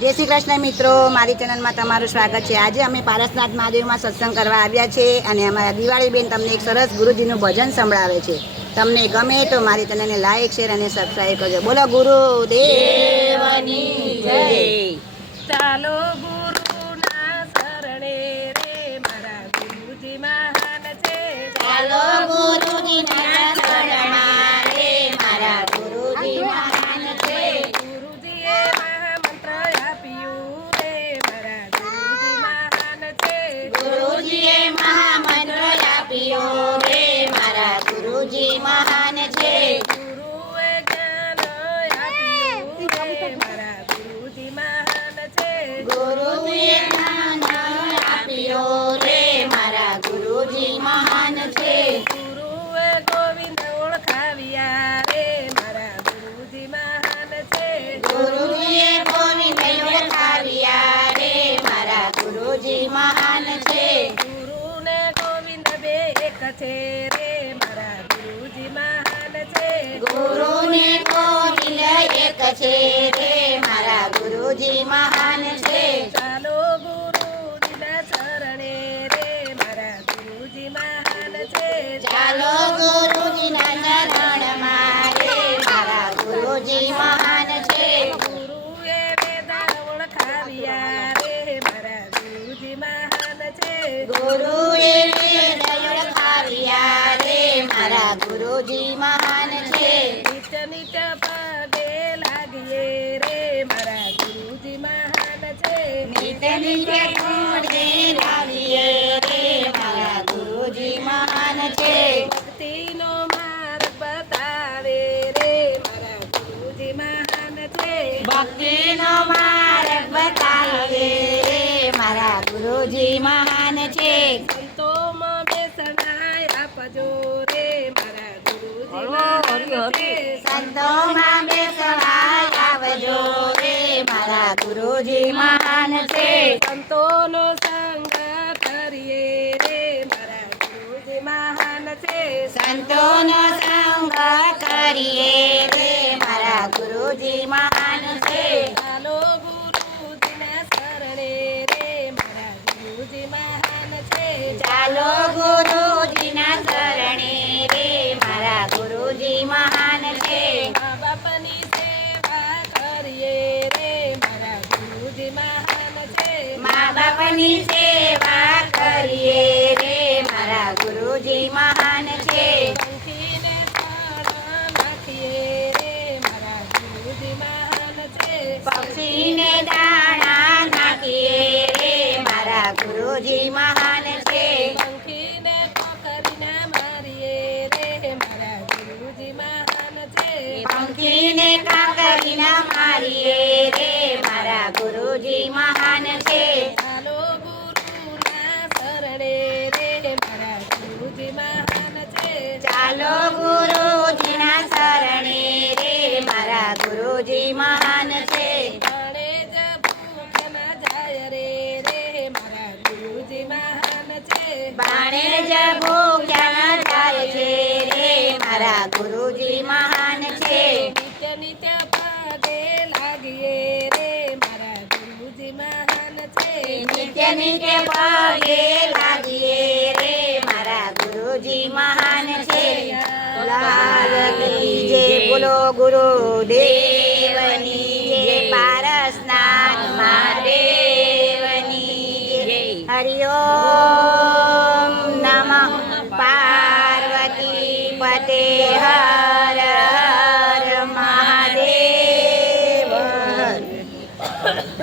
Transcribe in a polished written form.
जय श्री कृष्ण मित्रों, मारी चैनल में तमारुं स्वागत है। आज अमे पारसनाथ महादेव में सत्संग करवा आव्या छे अने अमारा दिवाળી बेन तमने एक सरस गुरुजीनुं भजन संभळावे छे। तमने गमे तो मारी चैनल ने लाइक शेर अने सब्सक्राइब करजो। बोलो गुरुदेवनी जय। चालो गुरुना शरणे रे मारा गुरुजी महान छे। चालो गुरुजीना शरणा रे मारा गुरुजी महान छे। गुरुजीए महामंत्र आप्यो रे मारा गुरुजी महान छे। गुरुजीए महामंत्र आप्यो रे मारा गुरुजी महान छे। गुरुए ज्ञान आप्यो रे मारा गुरुजी महान छे। गुरुए ज्ञान आप्यो रे मारा गुरुजी महान छे। गुरुए गोविंद ओळखाव्या रे मारा गुरुजी महान छे। गुरुजीए गोविंद ओळखाव्या रे मारा गुरुजी महान छे। गुरु ने गोविंद बे एक छे रे मारा गुरुजी महान छे। गुरु ने गोविंद एक छे रे मारा गुरुजी महान छे। चालो गुरुजीना शरणे रे मारा गुरुजी महान छे। चालो गुरुजीना शरणमां रे मारा गुरुजी महान छे। गुरुए वेद ओळखाव्या रे मारा गुरुजी महान छे। गुरुए वेद ओळखाव्या रे मारा गुरुजी महान छे। नित नित पगे लागिए रे मारा गुरुजी महान छे। नित नित पगे लागिए रे मारा गुरुजी महान छे। भक्तिनो मार्ग बतावे रे मारा गुरुजी महान छे। भक्तिनो मार्ग बतावे रे मारा गुरुजी महान छे। संतोમાં બેસણાય આપજો રે મારા ગુરુજી महान छे। संतोमां बेसवाय आवजो रे मारा गुरुजी महान छे। સંતોનો સંગ કરીએ રે મારા ગુરુજી महान छे। संतोनो संग करिए रे मारा गुरुजी महान छे। ચાલો ગુરુજીના શરણે રે મારા ગુરુજી महान छे। चालो गुरुजीना शरणे रे मारा गुरुजी महान छे। મા બાપની સેવા કરીએ રે મારા ગુરુજી महान छे। माँ बापनी सेवा करिए रे मारा गुरुजी महान छे। પંખીને ફળ નાખીએ રે મારા ગુરુજી महान छे। पक्षी ने दाना नाखिए रे मारा गुरुजी महान छे। પંખીને પકડીને મારીએ રે મારા ગુરુજી महान छे। पंखी ने काकरीना मारिए रे मारा गुरुजी महान छे। ચાલો ગુરુના શરણે રે મારા ગુરુજી महान छे। चालो गुरुजीना शरणे रे मारा गुरुजी महान छे। ગણે જ ભૂખ ન જાય રે મારા ગુરુજી महान छे। बाणे ज भूख्या न जाय छे रे मारा गुरुजी महान छे। નિત્ય નિત્ય પગે લાગીએ રે મારા ગુરુજી महान छे। नित्य नित्य पगे लागिए रे मारा गुरुजी महान छे। लाल की जय। बोलो गुरुदेवनी जय। पारसनाथ महादेवनी जय। हरि ओम नमः पार्वती पते हर हर महादेव।